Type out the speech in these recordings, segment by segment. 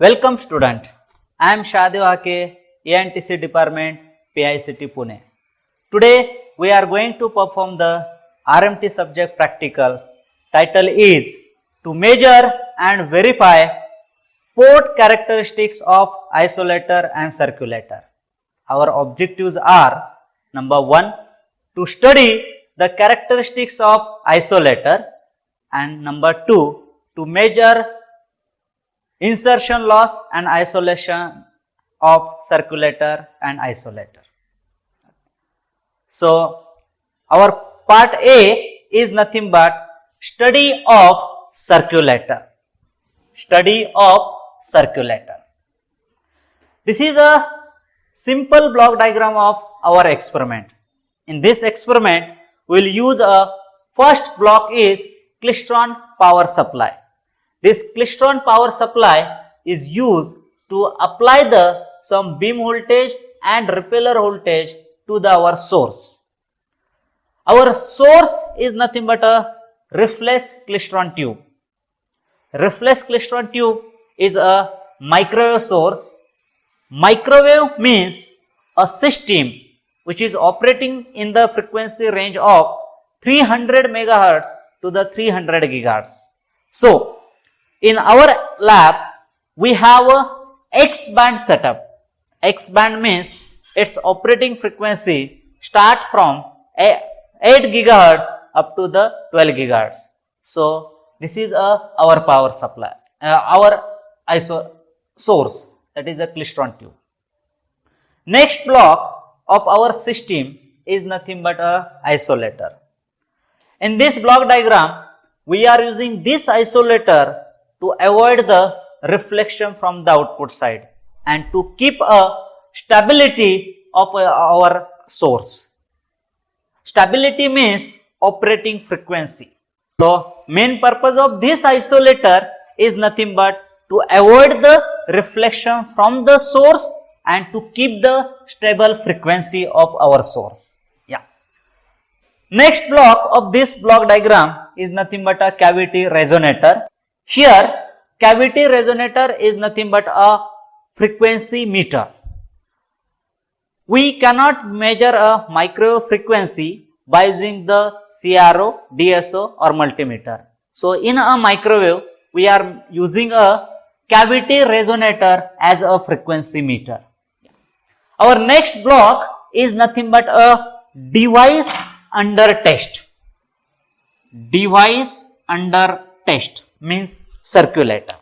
Welcome student, I am Shahdev Hake, ANTC Department, PICT Pune. Today we are going to perform the RMT subject practical. Title is to measure and verify port characteristics of isolator and circulator. Our objectives are number 1, to study the characteristics of isolator, and number 2, to measure insertion loss and isolation of circulator and isolator. So, our part A is nothing but study of circulator. Study of circulator. This is a simple block diagram of our experiment. In this experiment, we will use a first block is klystron power supply. This klystron power supply is used to apply the some beam voltage and repeller voltage to our source. Our source is nothing but a reflex klystron tube. Reflex klystron tube is a microwave source. Microwave means a system which is operating in the frequency range of 300 megahertz to the 300 gigahertz. So, in our lab, we have a X-band setup. X-band means its operating frequency start from 8 gigahertz up to the 12 gigahertz. So, this is our power supply, our source, that is a klystron tube. Next block of our system is nothing but a isolator. In this block diagram, we are using this isolator to avoid the reflection from the output side and to keep a stability of our source. Stability means operating frequency. So, main purpose of this isolator is nothing but to avoid the reflection from the source and to keep the stable frequency of our source. Yeah. Next block of this block diagram is nothing but a cavity resonator. Here, cavity resonator is nothing but a frequency meter. We cannot measure a microwave frequency by using the CRO, DSO or multimeter. So, in a microwave, we are using a cavity resonator as a frequency meter. Our next block is nothing but a device under test. Device under test means circulator.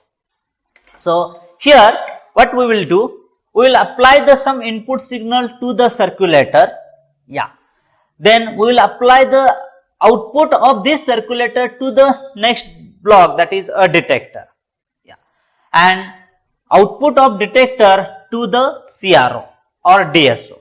So, here what we will do, we will apply the some input signal to the circulator. Yeah. Then we will apply the output of this circulator to the next block, that is a detector. Yeah. And output of detector to the CRO or DSO.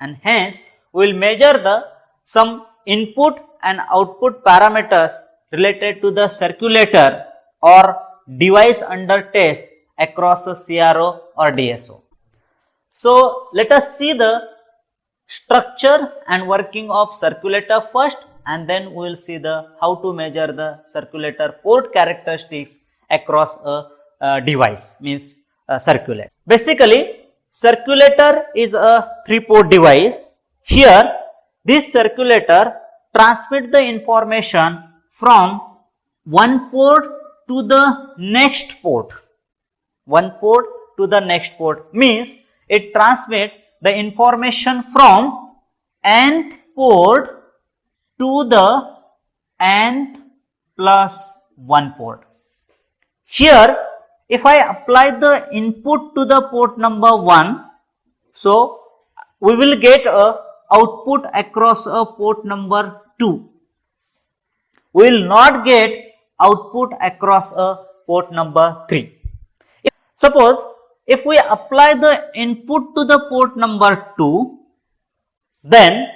And hence we will measure the some input and output parameters related to the circulator or device under test across a CRO or DSO. So, let us see the structure and working of circulator first, and then we will see the how to measure the circulator port characteristics across a device, means circulator. Basically, circulator is a 3-port device. Here, this circulator transmits the information from one port to the next port. One port to the next port means it transmits the information from nth port to the nth plus 1 port. Here, if I apply the input to the port number 1, so we will get a output across a port number 2. We will not get output across a port number 3. Suppose if we apply the input to the port number 2, then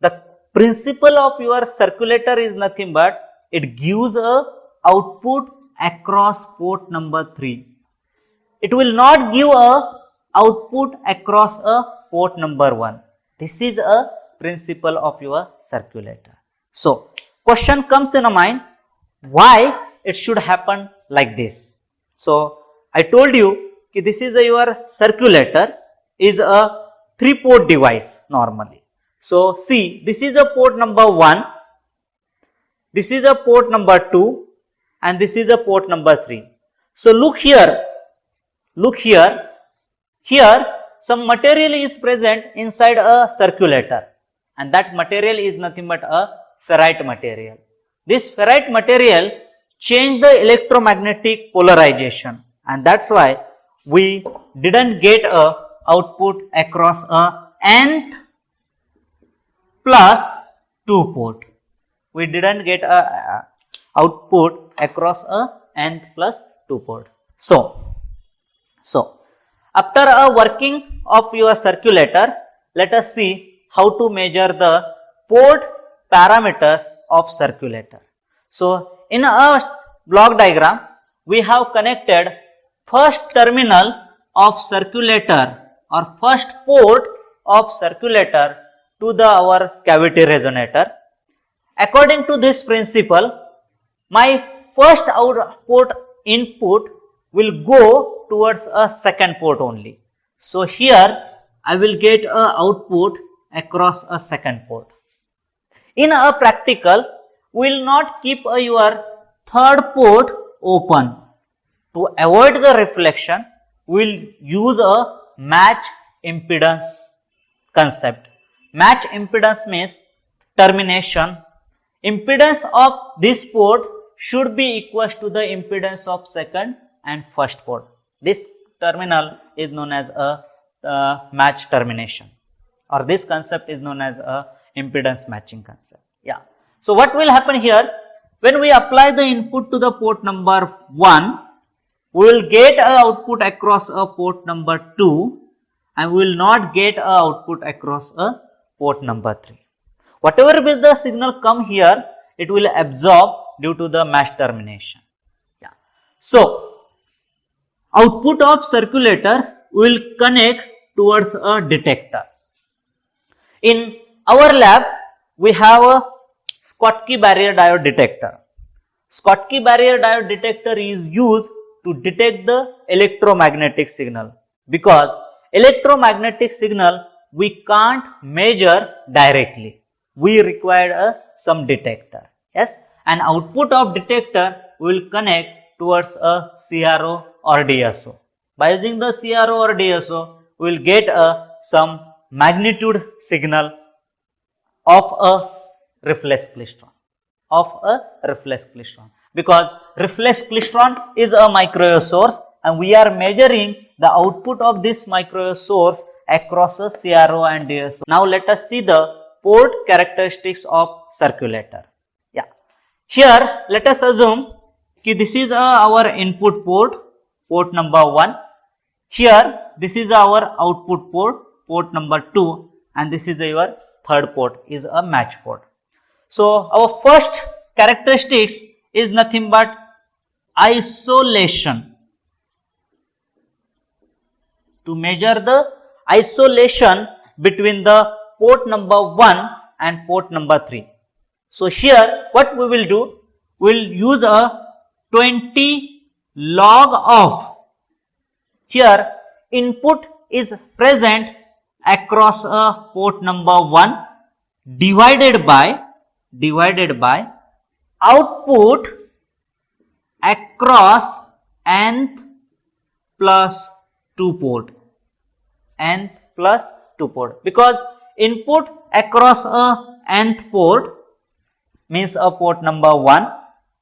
the principle of your circulator is nothing but it gives a output across port number 3. It will not give a output across a port number 1. This is a principle of your circulator. So, question comes in a mind, why it should happen like this? So, I told you this is your circulator is a 3-port device normally. So see, this is a port number 1, this is a port number 2 and this is a port number 3. So look here, here some material is present inside a circulator and that material is nothing but a ferrite material. This ferrite material change the electromagnetic polarization and that's why we didn't get a output across a nth plus 2 port. We didn't get a output across a nth plus 2 port. So after a working of your circulator, let us see how to measure the port parameters of circulator. So in a block diagram, we have connected first terminal of circulator or first port of circulator to our cavity resonator. According to this principle, my first output input will go towards a second port only. So here I will get a output across a second port. In a practical, we will not keep your third port open. To avoid the reflection, we will use a match impedance concept. Match impedance means termination. Impedance of this port should be equal to the impedance of second and first port. This terminal is known as a match termination, or this concept is known as a impedance matching concept. Yeah. So what will happen here, when we apply the input to the port number 1, we will get a output across a port number 2 and we will not get a output across a port number 3. Whatever will the signal come here, it will absorb due to the match termination. Yeah. So output of circulator will connect towards a detector. In our lab, we have a Schottky barrier diode detector. Schottky barrier diode detector is used to detect the electromagnetic signal, because electromagnetic signal we can't measure directly. We require some detector. Yes, and output of detector will connect towards a CRO or DSO. By using the CRO or DSO, we will get some magnitude signal of a reflex klystron, because reflex klystron is a microwave source and we are measuring the output of this microwave source across a CRO and DSO. Now let us see the port characteristics of circulator. Yeah. Here let us assume that this is our input port, port number 1. Here this is our output port, port number 2, and this is your third port, is a match port. So our first characteristics is nothing but isolation. To measure the isolation between the port number 1 and port number 3. So here what we will do, we will use a 20 log of, here input is present across a port number 1 divided by output across nth plus 2 port, because input across a nth port means a port number 1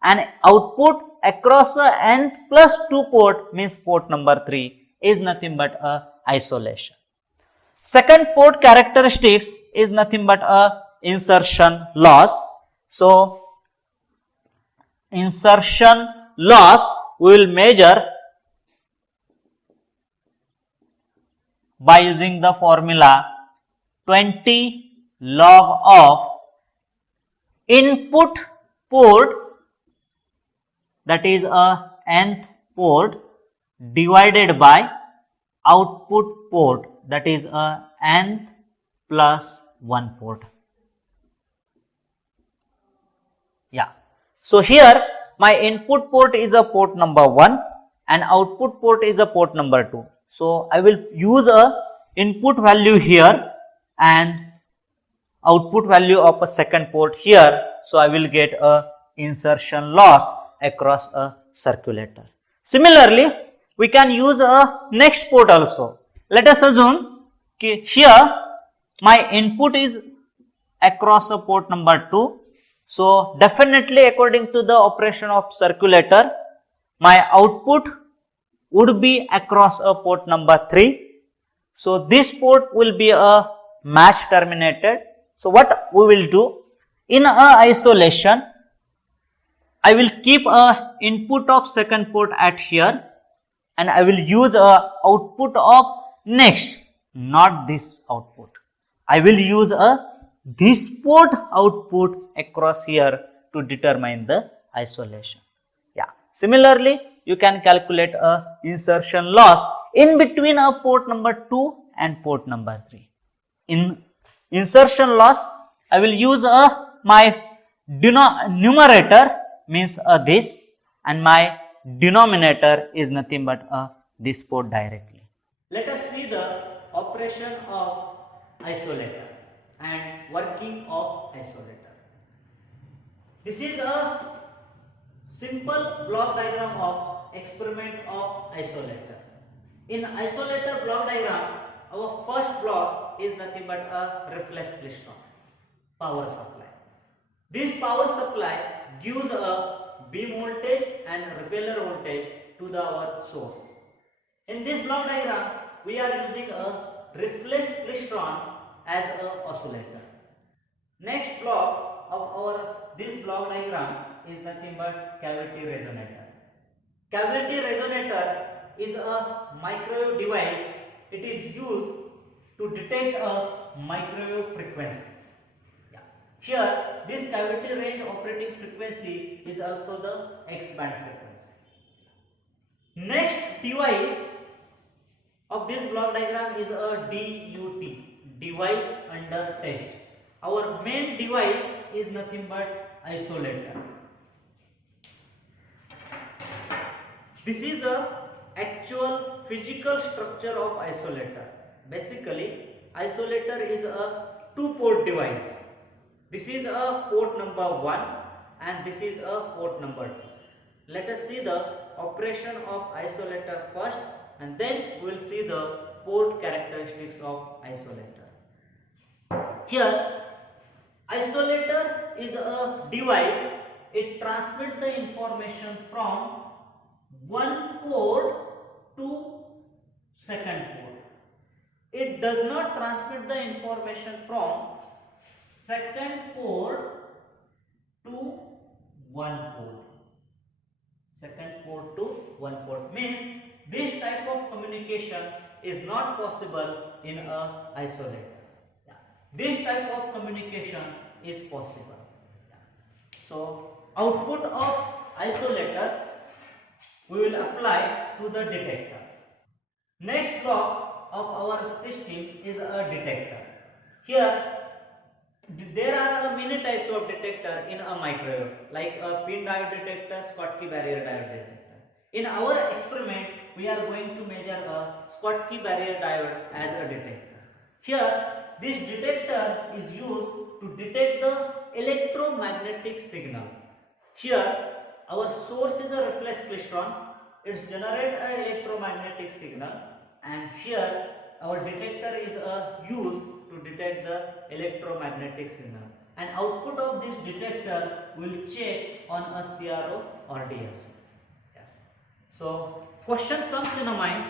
and output across a nth plus 2 port means port number 3 is nothing but a isolation. Second port characteristics is nothing but a insertion loss. So insertion loss we will measure by using the formula 20 log of input port, that is a nth port, divided by output port, that is a nth plus 1 port. Yeah. So here my input port is a port number 1 and output port is a port number 2. So I will use a input value here and output value of a second port here. So I will get a insertion loss across a circulator. Similarly, we can use a next port also. Let us assume here my input is across a port number 2. So definitely according to the operation of circulator, my output would be across a port number 3. So this port will be a match terminated. So what we will do, in a isolation, I will keep a input of second port at here and I will use a output of next, not this output. I will use this port output across here to determine the isolation. Yeah. Similarly, you can calculate a insertion loss in between a port number 2 and port number 3. In insertion loss, I will use my numerator means this, and my denominator is nothing but this port directly. Let us see the operation of isolator and working of isolator. This is a simple block diagram of experiment of isolator. In isolator block diagram, our first block is nothing but a reflex klystron, power supply. This power supply gives a beam voltage and repeller voltage to our source. In this block diagram, we are using a reflex klystron as an oscillator. Next block of this block diagram is nothing but cavity resonator. Cavity resonator is a microwave device. It is used to detect a microwave frequency. Here, this cavity range operating frequency is also the X-band frequency. Next device of this block diagram is a DUT, device under test. Our main device is nothing but isolator. This is the actual physical structure of isolator. Basically, isolator is a two-port device. This is a port number 1 and this is a port number 2. Let us see the operation of isolator first and then we will see the port characteristics of isolator. Here, isolator is a device. It transmits the information from one port to second port. It does not transmit the information from second port to one port. Second port to one port means this type of communication is not possible in a isolator. This type of communication is possible. So output of isolator we will apply to the detector. Next block of our system is a detector. Here there are many types of detector in a microwave, like a pin diode detector, Schottky barrier diode detector. In our experiment, we are going to measure a Schottky barrier diode as a detector. Here, this detector is used to detect the electromagnetic signal. Here, our source is a reflex klystron. It generates an electromagnetic signal, and here our detector is used to detect the electromagnetic signal, and output of this detector will check on a CRO or DSO. Yes. So question comes in a mind,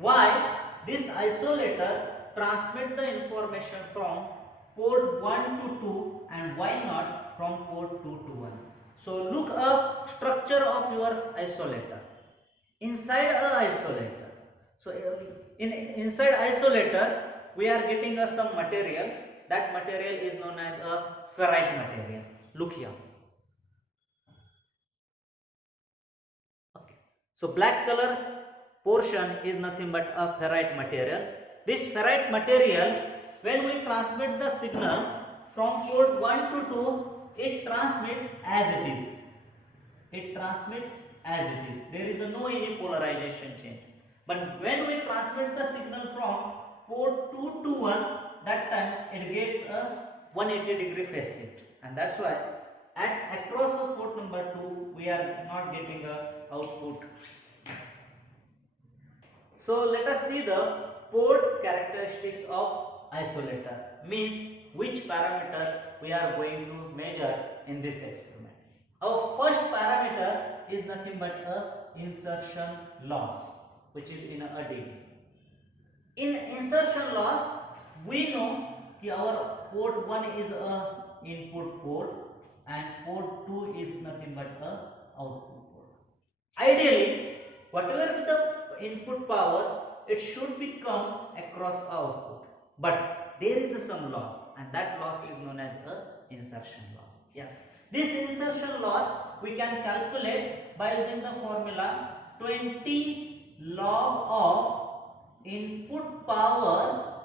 why this isolator transmit the information from port 1 to 2 and why not from port 2 to 1? So look up structure of your isolator. Inside a isolator, so inside isolator we are getting some material. That material is known as a ferrite material. Look here. Okay. So black color portion is nothing but a ferrite material. This ferrite material, when we transmit the signal from port 1 to 2, it transmits as it is. It transmits as it is. There is no any polarization change. But when we transmit the signal from port 2 to 1, that time it gets a 180-degree phase shift, and that's why across the port number 2 we are not getting a output. So let us see the port characteristics of isolator, means which parameter we are going to measure in this experiment. Our first parameter is nothing but a insertion loss, which is in a dB. In insertion loss, we know that our port 1 is a input port and port 2 is nothing but a output port. Ideally, whatever be the input power, it should be come across output, but there is some loss, and that loss is known as a insertion loss. Yes, this insertion loss we can calculate by using the formula 20 log of input power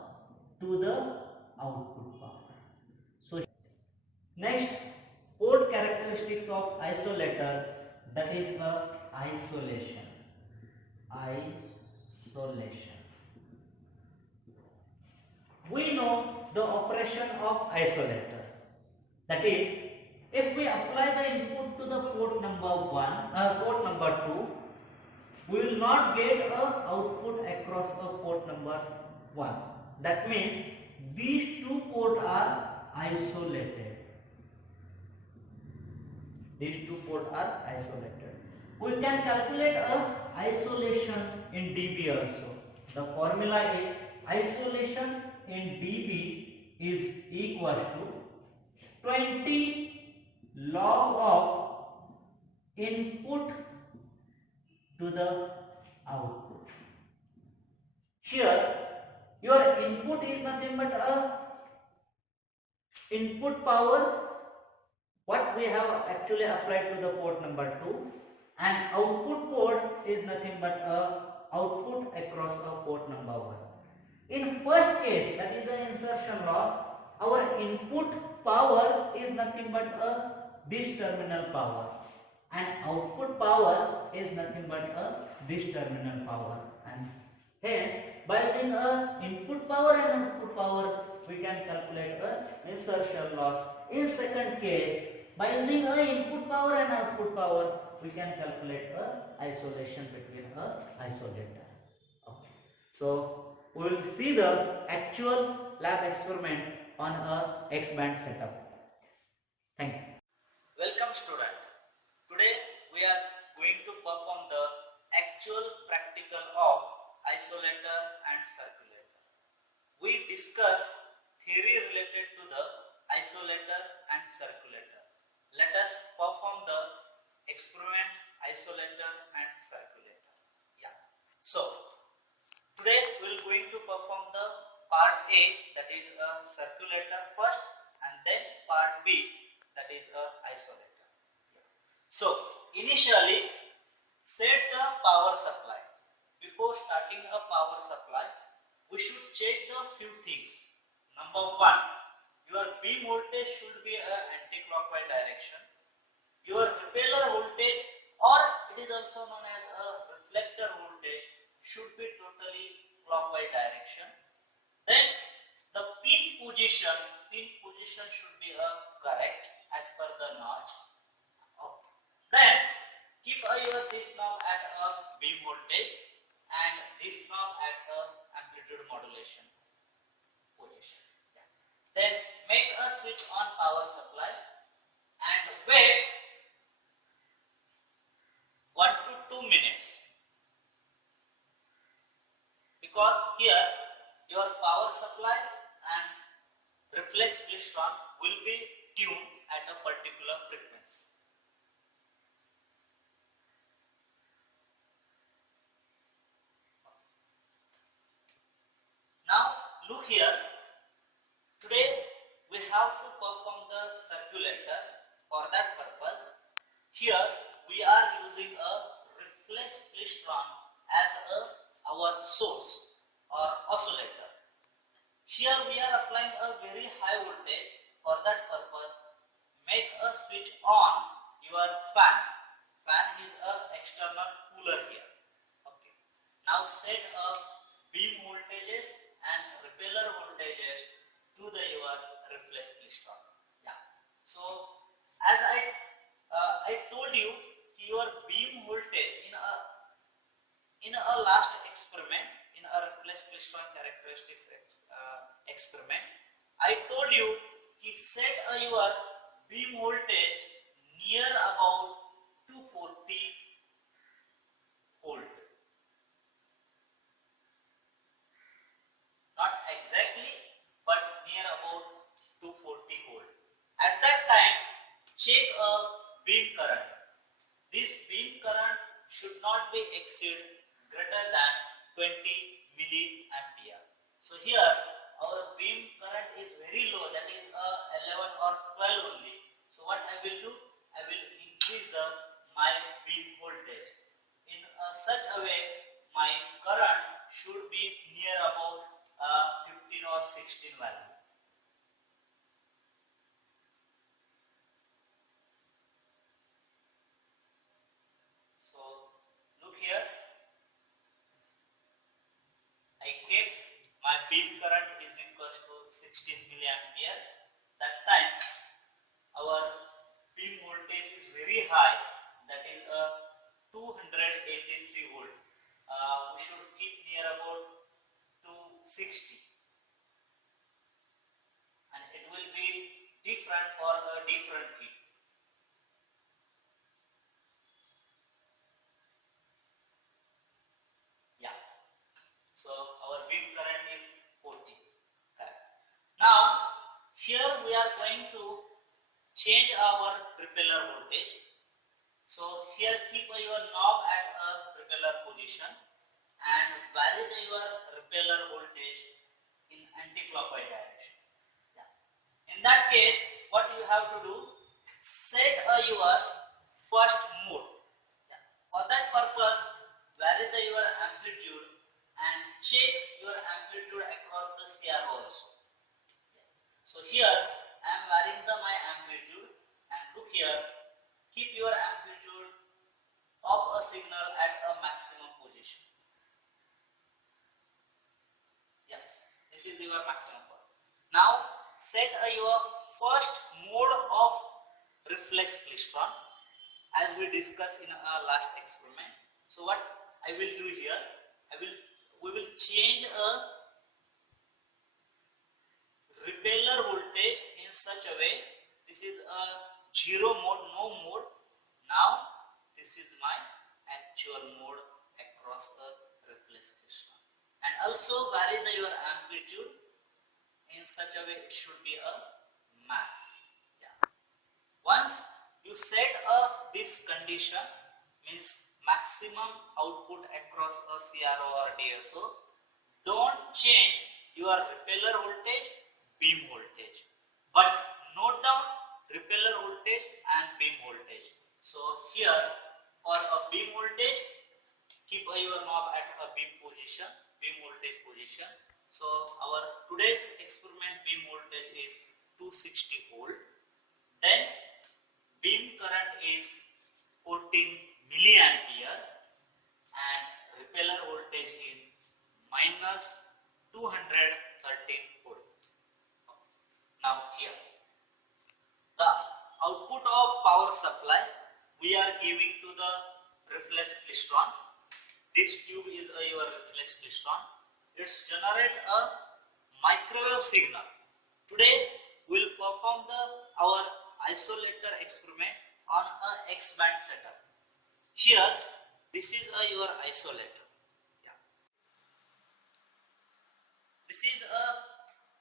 to the output power. So next, port characteristics of isolator, that is a isolation. We know the operation of isolator, that is, if we apply the input to the port number 2, we will not get a output across a port number 1. That means these two ports are isolated. These two ports are isolated. We can calculate a isolation in dB also. The formula is isolation in dB is equals to 20 log of input to the output. Here your input is nothing but a input power what we have actually applied to the port number 2, and output port is nothing but a output across a port number 1. In first case, that is an insertion loss, our input power is nothing but this terminal power, and output power is nothing but this terminal power, and hence by using input power and output power we can calculate insertion loss. In second case, by using input power and output power we can calculate isolation between isolator. Okay. So we will see the actual lab experiment on a X-band setup. Thank you. Welcome student. Today we are going to perform the actual practical of isolator and circulator. We discuss theory related to the isolator and circulator. Let us perform the experiment isolator and circulator. Yeah. So today we will going to perform the part A, that is a circulator first, and then part B, that is a isolator. Yeah. So initially set the power supply. Before starting a power supply, we should check the few things. Number 1, your beam voltage should be a anti-clockwise direction. Your repeller voltage, or it is also known as a reflector voltage, should be totally clockwise direction. Then the pin position should be correct as per the notch. Okay. Then keep your this knob at a beam voltage and this knob at a amplitude modulation position. Yeah. Then make a switch on power supply and wait 1 to 2 minutes, because here your power supply and reflex klystron will be tuned at a particular frequency. Now look here, today we have to perform the circulator. For that purpose, here we are using a reflex klystron as our source or oscillator. Here we are applying a very high voltage. For that purpose, make a switch on your fan fan is a external cooler here. Okay. Now set a beam voltages and repeller voltages to the your reflex klystron. Yeah. So as I told you, your beam voltage in a last experiment, in a reflex klystron characteristics experiment, I told you he set your beam voltage near about 240 volt. Not exactly, but near about 240 volt. At that time, check a beam current. This beam current should not be exceed greater than 20 milliampere. So here our beam current is very low, that is 11 or 12 only. So what I will do? I will increase my beam voltage. In such a way, my current should be near about 15 or 16 value. So look here, I kept my beam current is equals to 16 milliampere. That time our beam voltage is very high, that is 283 volt. We should keep near about 260, and it will be different for a different heat. Yeah. So our beam current is 40. Correct. Now here we are going to change our repeller voltage. So here keep your knob at a repeller position and vary your repeller voltage in anti-clockwise direction. Yeah. In that case, what you have to do, set your first mode. Yeah. For that purpose, vary your amplitude and check your amplitude across the CRO also. Yeah. So here I am varying my amplitude, and look here, keep your amplitude of a signal at a maximum position. Yes, this is your maximum point. Now set your first mode of reflex klystron as we discussed in our last experiment. So what I will do here, we will change a repeller voltage in such a way. This is a zero mode, no mode. Now this is my actual mode across the reflex klystron, and also vary your amplitude in such a way it should be a max. Yeah. Once you set this condition, means maximum output across a CRO or DSO, don't change your repeller voltage, beam voltage, but note down repeller voltage and beam voltage. So here for a beam voltage, keep your knob at a beam position, beam voltage position. So our today's experiment beam voltage is 260 volt. Then beam current is 14 milliampere and repeller voltage is minus 213 volt. Now here, the output of power supply we are giving to the reflex klystron. This tube is your reflex klystron. It's generate a microwave signal. Today we will perform our isolator experiment on a X-band setup. Here, this is your isolator. Yeah. This is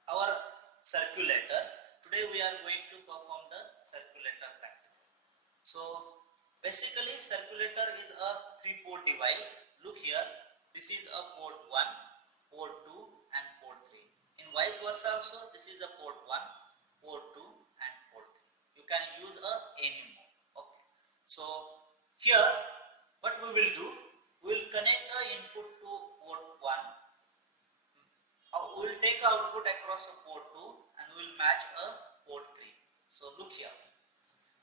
our circulator. Today we are going to perform the circulator practical. So basically circulator is a 3-port device. Look here, this is a port 1, port 2 and port 3. In vice versa also, this is a port 1, port 2 and port 3. You can use any mode. Okay. So here what we will do, we will connect the input to port 1. We will take output across a port 2 and we will match a port 3. So look here,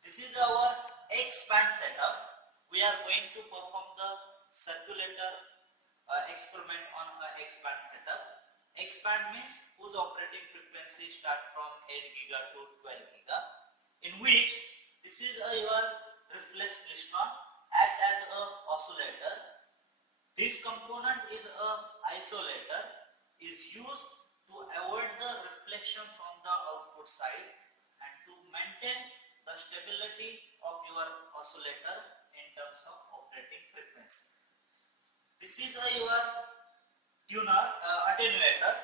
this is our X-band setup. we are going to perform the circulator experiment on a X-band setup. X-band means whose operating frequency start from 8 giga to 12 giga, in which this is your reflex klystron act as a oscillator. This component is a isolator, is used to avoid the reflection from the output side and to maintain the stability of your oscillator in terms of operating frequency. This is your tuner attenuator.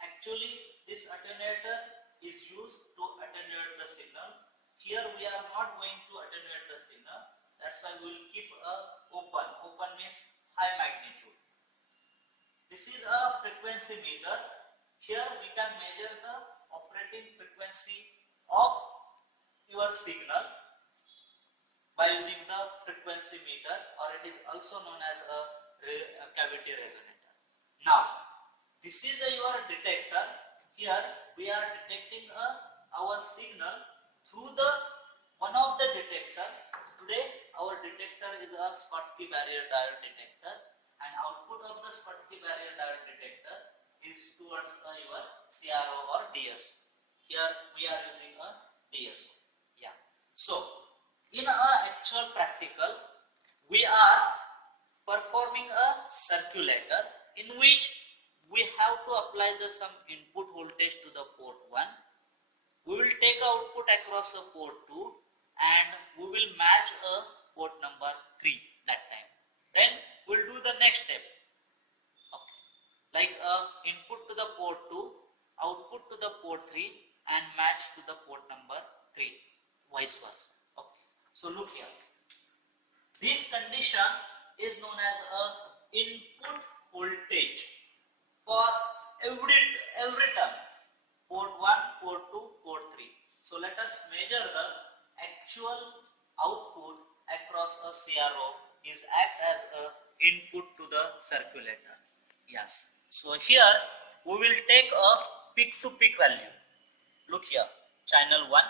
Actually, this attenuator is used to attenuate the signal. Here we are not going to attenuate the signal. That's why we will keep a open. Open means high magnitude. This is a frequency meter. Here we can measure the operating frequency of your signal by using the frequency meter, or it is also known as a cavity resonator. Now, this is your detector. Here we are detecting our signal through the one of the detector. Today our detector is a Schottky barrier diode detector, and output of the Schottky barrier diode detector is towards your CRO or DSO. Here we are using a DSO. Yeah. So in actual practical, we are performing a circulator in which we have to apply some input voltage to the port 1. We will take output across a port 2 and we will match a port number 3 that time. Then we will do the next step. Okay. Like input to the port 2, output to the port 3 and match to the port number 3, vice versa. Okay. So look here. This condition is known as a input voltage for every term, port 1, port 2, port 3. So let us measure the actual output across a CRO is act as a input to the circulator. Yes. So here we will take a peak to peak value. Look here, channel 1.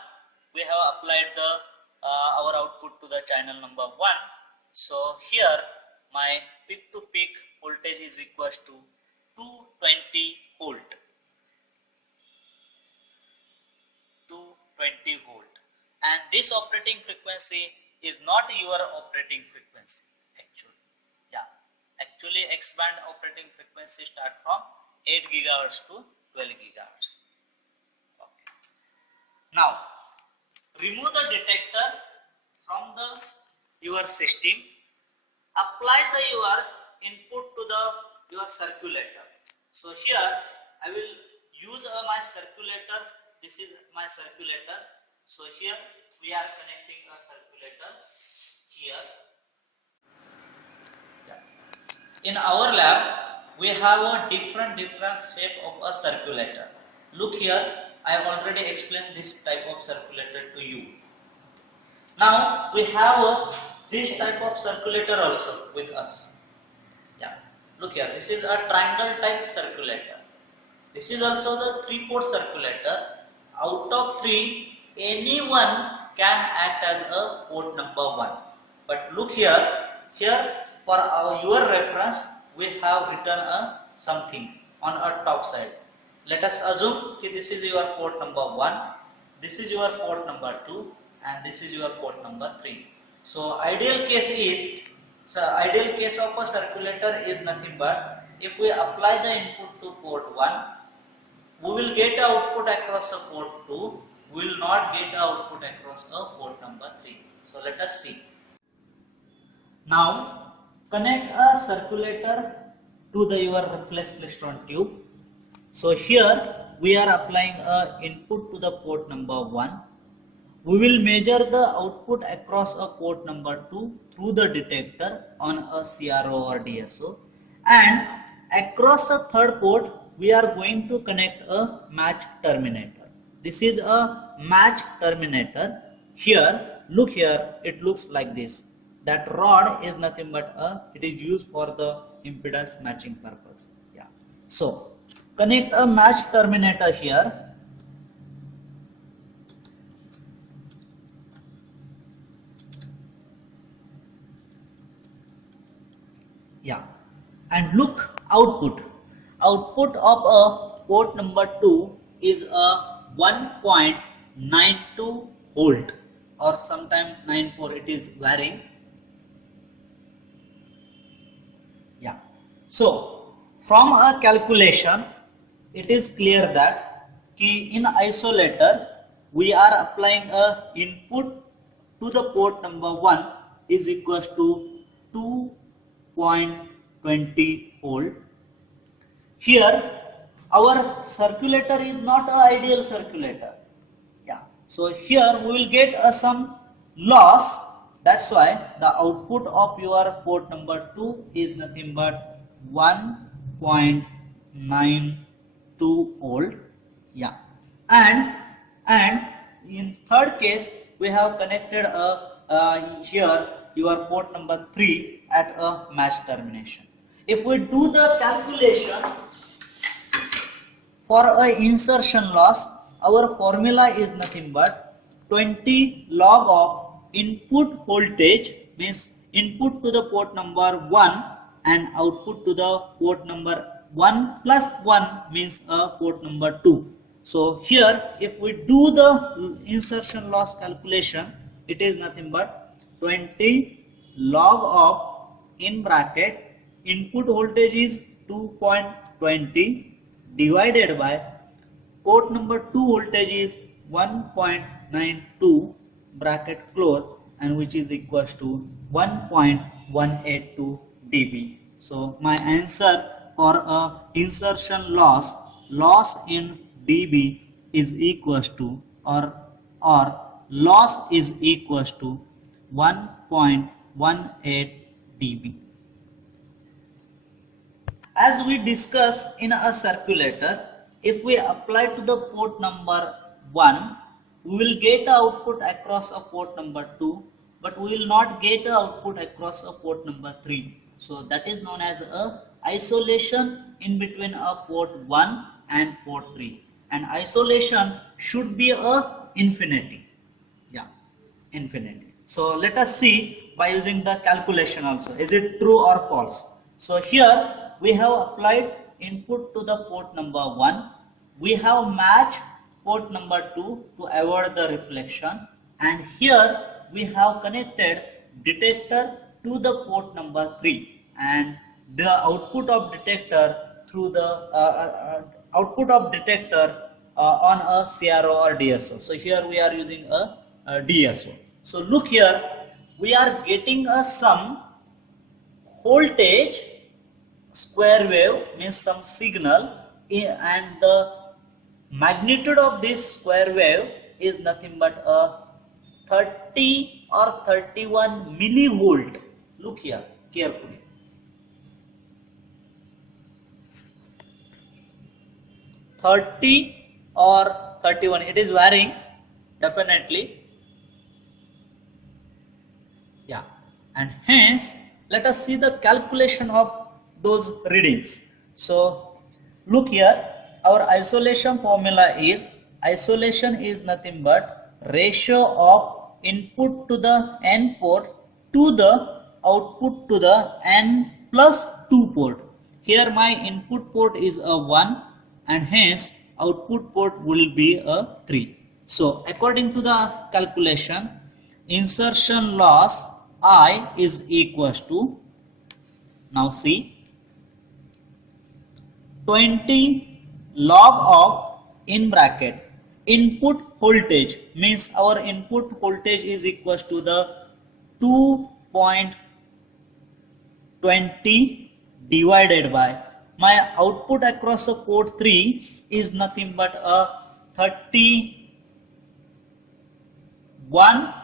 We have applied the our output to the channel number 1. So here my peak to peak voltage is equals to 220 volt. 220 volt. And this operating frequency is not your operating frequency actually. Yeah. Actually X-band operating frequency start from 8 gigahertz to 12 gigahertz. Okay. Now remove the detector from your system. Apply your input to your circulator. So here I will use my circulator. This is my circulator. So here we are connecting a circulator here. In our lab we have a different shape of a circulator. Look here, I have already explained this type of circulator to you. Now we have this type of circulator also with us. Yeah. Look here, this is a triangle type circulator. This is also the 3-port circulator. Out of 3, any one can act as a port number 1. But look here for your reference we have written something on our top side. Let us assume that this is your port number 1, this is your port number 2 and this is your port number 3. So ideal case of a circulator is nothing but if we apply the input to port 1, we will get the output across a port 2, we will not get the output across a port number 3. So let us see. Now connect a circulator to your reflex klystron tube. So here we are applying a input to the port number 1. We will measure the output across a port number 2 through the detector on a CRO or DSO, and across a third port we are going to connect a match terminator. This is a match terminator. Here, look here, it looks like this. That rod is nothing but it is used for the impedance matching purpose. Yeah. So connect a match terminator here. Yeah, and look output. Output of a port number 2 is a 1.92 volt or sometimes 94, it is varying. Yeah, so from a calculation it is clear that in isolator we are applying a input to the port number 1 is equals to 2.20 volt. Here our circulator is not an ideal circulator. Yeah, so here we will get some loss. That's why the output of your port number 2 is nothing but 1.92 volt. Yeah, and in third case we have connected here your port number 3 at a match termination. If we do the calculation for a insertion loss, our formula is nothing but 20 log of input voltage, means input to the port number 1 and output to the port number 1 plus 1 means port number 2. So here if we do the insertion loss calculation, it is nothing but 20 log of in bracket input voltage is 2.20 divided by port number 2 voltage is 1.92 bracket close, and which is equals to 1.182 dB. So my answer for a insertion loss in dB is equals to or loss is equals to 1.18 dB. As we discussed in a circulator, if we apply to the port number 1, we will get a output across a port number 2, but we will not get a output across a port number 3. So that is known as a isolation in between a port 1 and port 3. And isolation should be a infinity. Yeah, infinity. So let us see by using the calculation also. Is it true or false? So here we have applied input to the port number 1. We have matched port number 2 to avoid the reflection, and here we have connected detector to the port number 3, and the output of detector through the output of detector on a CRO or DSO. So here we are using a DSO. So look here, we are getting some voltage square wave, means some signal, and the magnitude of this square wave is nothing but a 30 or 31 millivolt. Look here carefully. 30 or 31, it is varying definitely. Yeah, and hence let us see the calculation of those readings. So look here, our isolation formula is, isolation is nothing but ratio of input to the N port to the output to the N plus 2 port. Here my input port is a 1 and hence output port will be a 3. So according to the calculation, insertion loss I is equals to, now see, 20 log of in bracket input voltage, means our input voltage is equals to the 2.20 divided by my output across the port 3 is nothing but a 31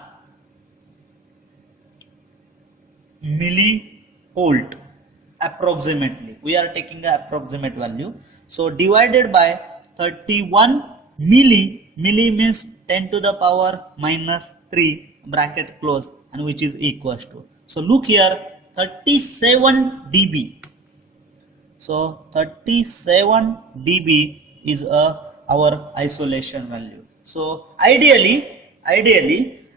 millivolt approximately. We are taking the approximate value. So divided by 31 milli means 10 to the power minus 3 bracket close, and which is equals to, so look here, 37 dB. So 37 dB is our isolation value. So ideally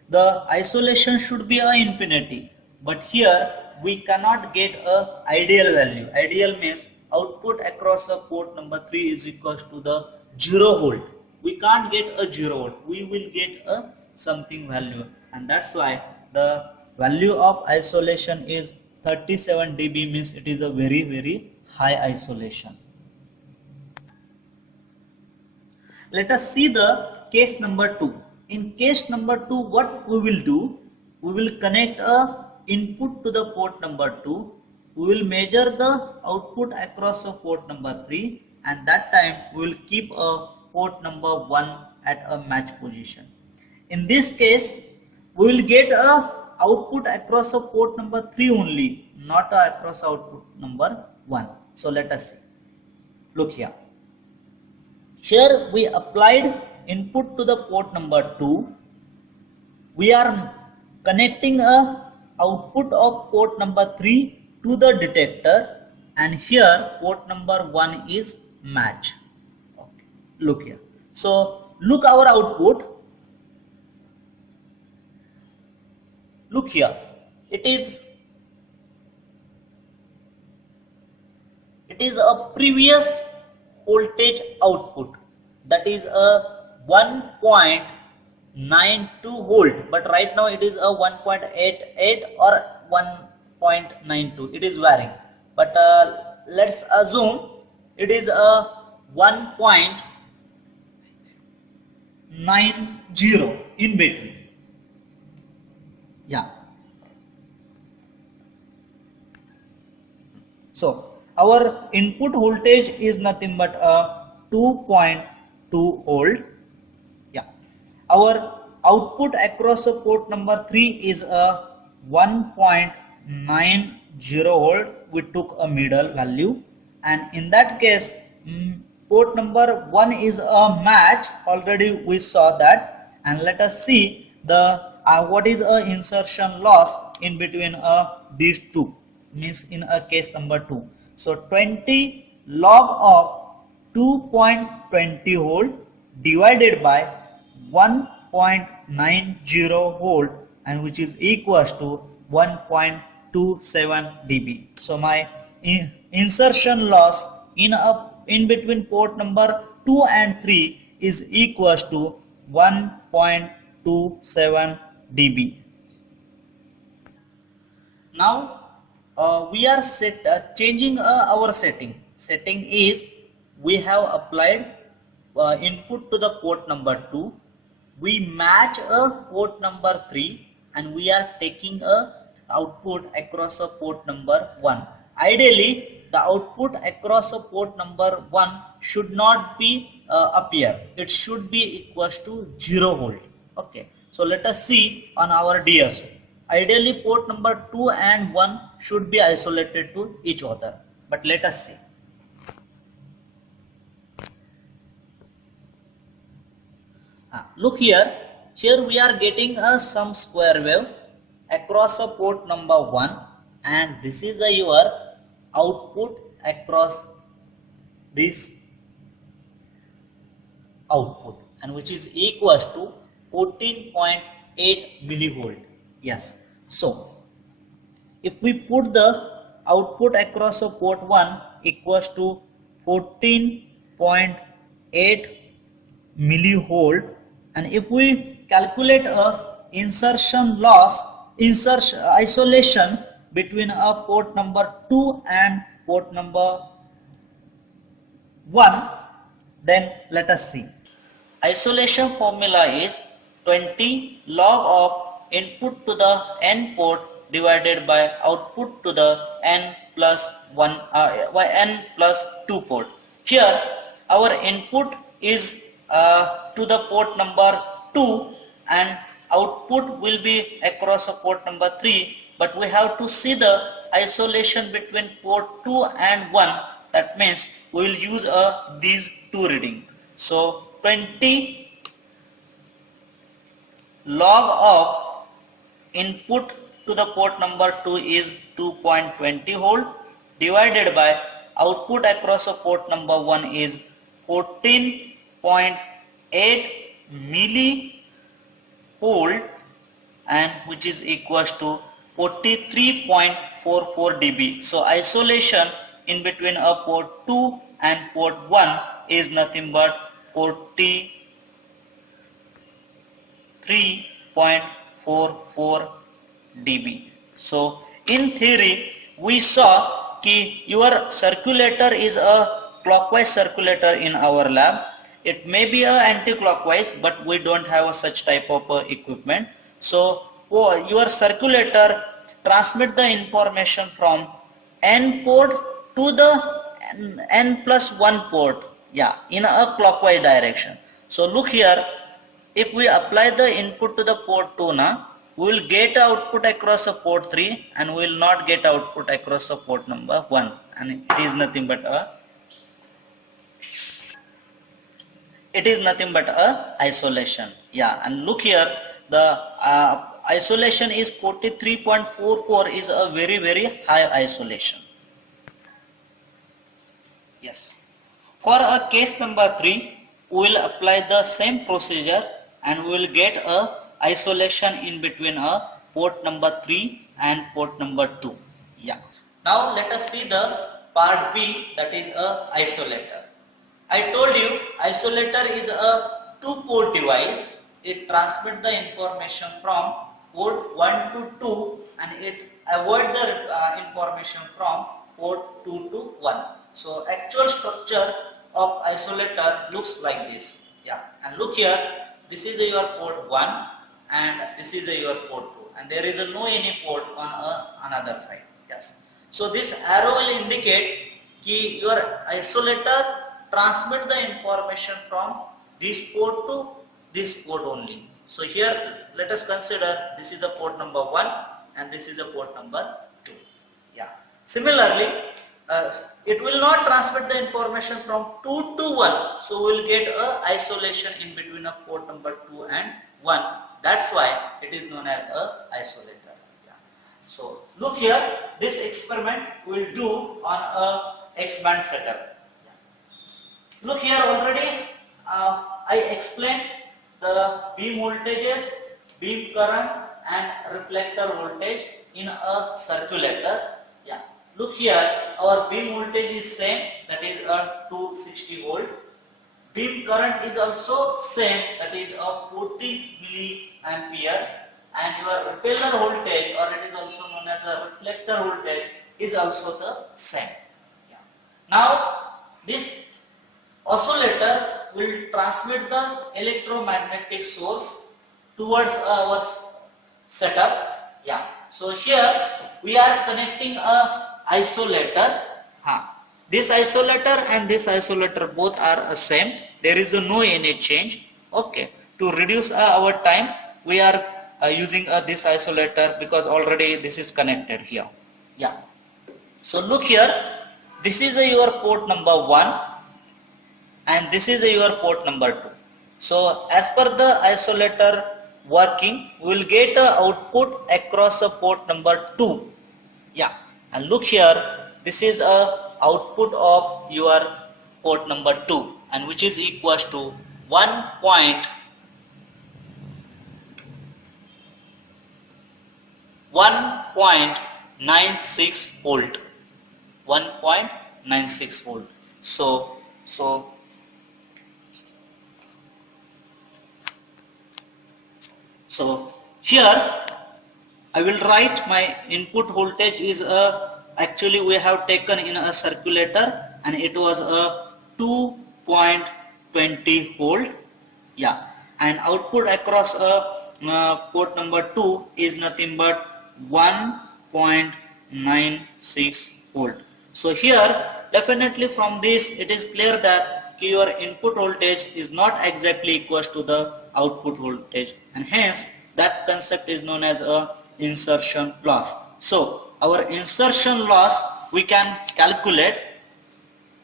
the isolation should be a infinity, but here we cannot get a ideal value. Ideal means output across a port number 3 is equals to the 0 volt. We can't get a 0 volt. We will get a something value, and that's why the value of isolation is 37 dB, means it is a very high isolation. Let us see the case number 2. In case number 2, what we will do? We will connect a input to the port number 2. We will measure the output across a port number 3, and that time we will keep a port number 1 at a match position. In this case, we will get a output across a port number 3 only, not across output number 1. So let us see. Look here. Here we applied input to the port number 2. We are connecting a output of port number 3 to the detector, and here port number 1 is match. Okay. Look here. So look our output. Look here. It is a previous voltage output, that is a 1.92 volt, but right now it is a 1.88 or 1.92. It is varying, but let's assume it is a 1.90 in between. Yeah. So our input voltage is nothing but a 2.2 volt. Yeah. Our output across the port number 3 is a 1.90 volt. We took a middle value, and in that case port number 1 is a match. Already we saw that, and let us see the what is a insertion loss in between these two, means in a case number 2. So 20 log of 2.20 volt divided by 1.90 volt, and which is equals to 1.27 dB. So my insertion loss in between port number 2 and 3 is equals to 1.27 dB. Now we are changing our setting. Setting is, we have applied input to the port number 2. We match a port number 3, and we are taking a output across a port number 1. Ideally, the output across a port number 1 should not be appear. It should be equals to 0 volt. Okay. So let us see on our DSO. Ideally, port number 2 and 1 should be isolated to each other, but let us see. Look here. Here we are getting some square wave across a port number 1, and this is your output across this output, and which is equals to 14.8 millivolt. Yes. So if we put the output across a port 1 equals to 14.8 millivolt, and if we calculate a isolation between a port number 2 and port number 1, then let us see. Isolation formula is 20 log of input to the N port divided by output to the N plus 1 N plus 2 port. Here our input is to the port number 2, and output will be across a port number 3, but we have to see the isolation between port 2 and 1. That means we will use these two reading. So 20 log of input to the port number 2 is 2.20 volt divided by output across a port number 1 is 14.8 millivolt, and which is equals to 43.44 dB. So isolation in between a port 2 and port 1 is nothing but 43.44 dB. So in theory we saw कि your circulator is a clockwise circulator in our lab. It may be a anti-clockwise, but we don't have such type of equipment. So your circulator transmit the information from N port to the N plus 1 port, in a clockwise direction. So look here, if we apply the input to the port 2 now, we will get output across a port 3 and we will not get output across a port number 1, and it is nothing but a isolation. And look here, the isolation is 43.44 is a very high isolation. Yes. For a case number 3, we will apply the same procedure and we will get a isolation in between a port number 3 and port number 2. Now let us see the part B, that is a isolator. I told you isolator is a 2-port device. It transmits the information from port 1 to 2 and it avoids the information from port 2 to 1. So actual structure of isolator looks like this. And look here, this is your port 1 and this is your port 2, and there is no any port on another side. So this arrow will indicate कि your isolator transmit the information from this port to this port only. So here let us consider this is a port number 1 and this is a port number 2. Similarly, it will not transmit the information from 2 to 1. So we will get a isolation in between a port number 2 and 1. That's why it is known as a isolator. So look here, this experiment we will do on a X-band setup. Look here, already I explained the beam voltages, beam current and reflector voltage in a circulator. Look here, our beam voltage is same, that is a 260 volt. Beam current is also same, that is a 40 milliampere, and your repeller voltage, or it is also known as a reflector voltage, is also the same. Now this oscillator will transmit the electromagnetic source towards our setup. So here we are connecting a isolator. This isolator and this isolator both are same. There is no any change. Okay. To reduce our time, we are using this isolator because already this is connected here. So look here. This is your port number 1 and this is your port number 2. So as per the isolator working, we will get a output across a port number 2. And look here, this is a output of your port number 2, and which is equals to 1.96 volt. 1.96 volt. So here I will write my input voltage is actually we have taken in a circulator and it was a 2.20 volt. And output across port number 2 is nothing but 1.96 volt. So here definitely from this it is clear that your input voltage is not exactly equals to the output voltage, and hence that concept is known as a insertion loss. So our insertion loss we can calculate.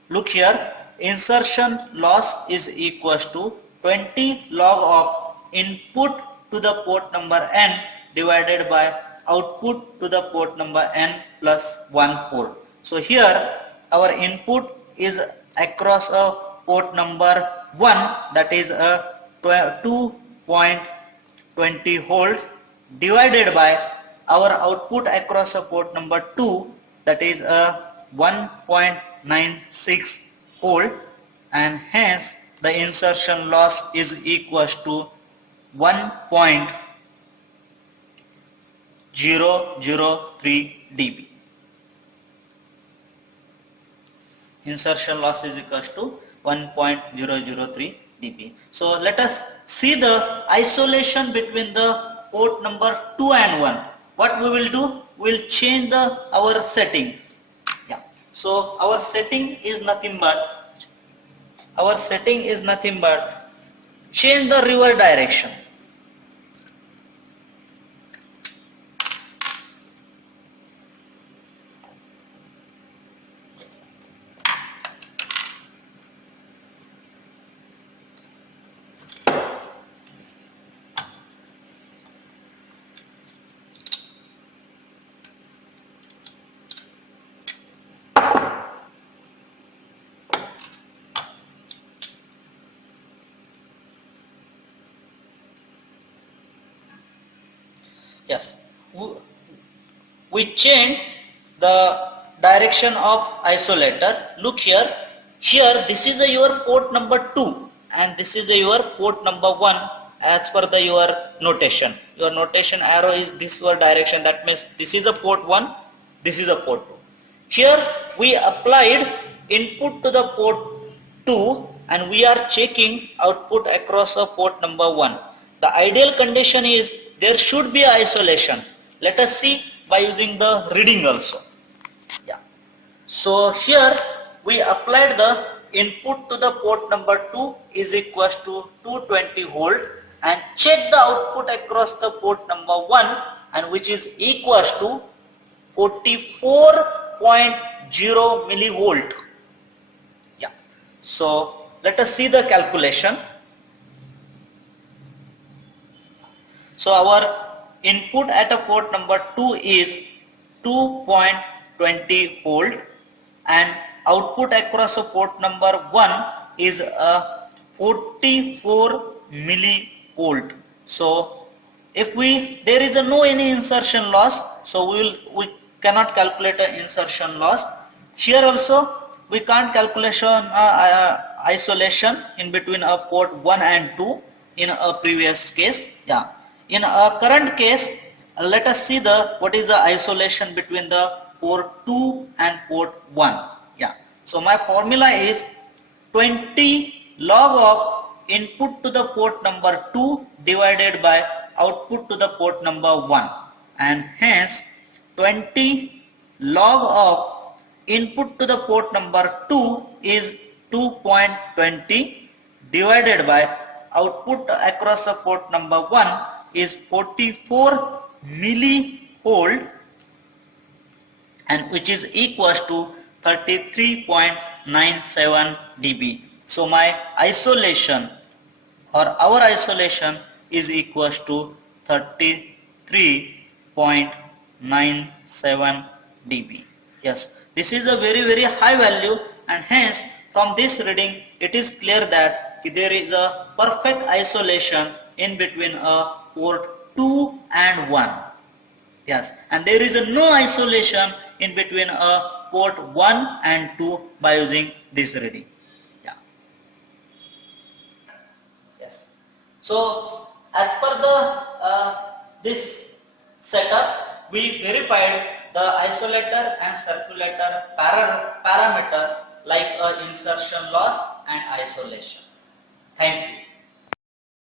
Look here, insertion loss is equals to 20 log of input to the port number n divided by output to the port number n plus 1 port. So here our input is across a port number 1, that is a 2.20 volt, divided by our output across a port number 2, that is a 1.96 volt, and hence the insertion loss is equals to 1.003 dB. Insertion loss is equals to 1.003 dB. So let us see the isolation between the port number 2 and 1. What we will do? We will change our setting. Yeah. So our setting is nothing but change the reverse direction. Yes, we change the direction of isolator. Look here. Here this is your port number 2 and this is your port number 1 as per your notation. Your notation arrow is this your direction. That means this is a port 1, this is a port 2. Here we applied input to the port 2 and we are checking output across a port number 1. The ideal condition is there should be isolation. Let us see by using the reading also. Yeah. So here we applied the input to the port number 2 is equals to 220 volt and check the output across the port number 1 and which is equals to 44.0 millivolt. Yeah. So let us see the calculation. So our input at a port number 2 is 2.20 volt and output across a port number 1 is a 44 millivolt. So if there is no any insertion loss, so we cannot calculate an insertion loss. Here also we can't calculate isolation in between a port 1 and 2 in a previous case. Yeah. In a current case, let us see what is the isolation between the port 2 and port 1. Yeah. So my formula is 20 log of input to the port number 2 divided by output to the port number 1, and hence 20 log of input to the port number 2 is 2.20 divided by output across the port number 1 is 44 millivolt and which is equals to 33.97 dB. So my isolation or our isolation is equals to 33.97 dB. Yes, this is a very high value, and hence from this reading it is clear that there is a perfect isolation in between a port 2 and 1. Yes, and there is no isolation in between a port 1 and 2 by using this reading. Yeah. Yes. So as per this setup, we verified the isolator and circulator parameters like insertion loss and isolation. Thank you.